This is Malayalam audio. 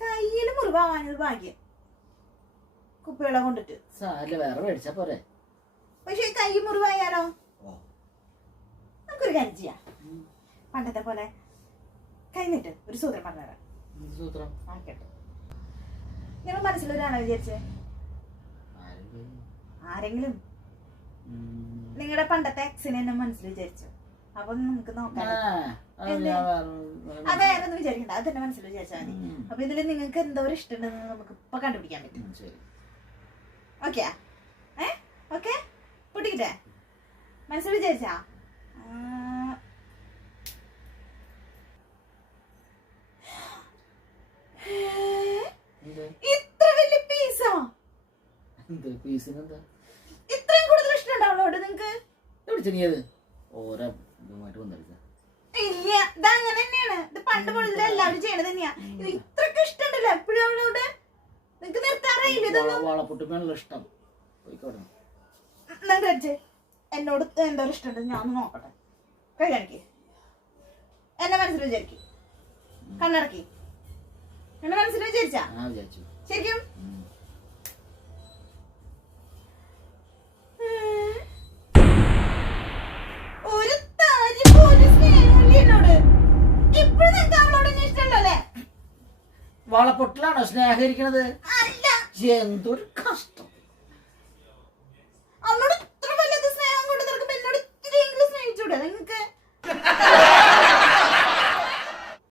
കയ്യില് മുറിവാവാനത് ഭാഗ്യം. കുപ്പിവെള്ളം കൊണ്ടിട്ട് വേറെ മേടിച്ചാ പോരെ. പക്ഷെ കൈ മുറിവായാലോ? നമുക്കൊരു കാര്യം ചെയ്യാം. പണ്ടത്തെ പോലെ കഴിഞ്ഞിട്ട് ഒരു സൂത്രം പറഞ്ഞുതരാം. സൂത്രം ആക്കട്ടെ. നിങ്ങൾ മനസ്സിലൊരാണോ വിചാരിച്ചേ? ആരെങ്കിലും നിങ്ങളുടെ പണ്ടത്തെ എക്സിനെ എന്നെ മനസ്സിൽ വിചാരിച്ചു. അപ്പൊ നമുക്ക് നോക്കാം. വേറൊന്നും വിചാരിക്കണ്ട, അത് തന്നെ മനസ്സിൽ വിചാരിച്ചാൽ മതി. അപ്പൊ ഇതില് നിങ്ങൾക്ക് എന്തോ ഒരു ഇഷ്ടമുണ്ടെന്ന് നമുക്ക് ഇപ്പൊ കണ്ടുപിടിക്കാൻ പറ്റും. ഓക്കെയാ? ഓക്കെ, പൊട്ടിക്കിട്ടെ? മനസ്സിൽ വിചാരിച്ചാ? ഇത്ര വലിയ പീസോ? ഇത്രയും കൂടുതൽ ഇഷ്ടമുണ്ടാവുള്ളൂ നിങ്ങക്ക്? ഇല്ല, ഇത് അങ്ങനെ തന്നെയാണ്. ഇത് പണ്ട് മുതൽ എല്ലാവരും ചെയ്യണത് തന്നെയാ. ഇത് ഇത്രക്ക് ഇഷ്ടമുണ്ടല്ലോ എപ്പോഴും അവളോട്. നിങ്ങക്ക് നിർത്താറില്ല ഇതൊന്നും. ഇഷ്ടം എന്നോട് എന്തോ ഇഷ്ടമുണ്ട്, ഞാൻ ഒന്ന് നോക്കട്ടെ. കൈ കാണിക്ക്. എന്നെ മനസ്സിൽ വിചാരിക്കും. കണ്ണടക്കി. എന്നെ മനസ്സിൽ വിചാരിച്ചാ? ശരിക്കും? ഒരു താരി പോലും സ്നേഹമില്ല എന്നോട്. ഇപ്പോഴും നിങ്ങൾക്ക് അവളോട് ഇഷ്ടമല്ലോ അല്ലേ? വളപ്പൊട്ടിലാണോ സ്നേഹരിക്കണത്? അല്ല, എന്തൊരു കഷ്ടം. അവളോട് ഇത്ര വലിയ സ്നേഹം കൊണ്ട് നിനക്ക് എന്നോട് ഇത്തിരിയെങ്കിലും സ്നേഹിച്ചൂടെ നിങ്ങൾക്ക്?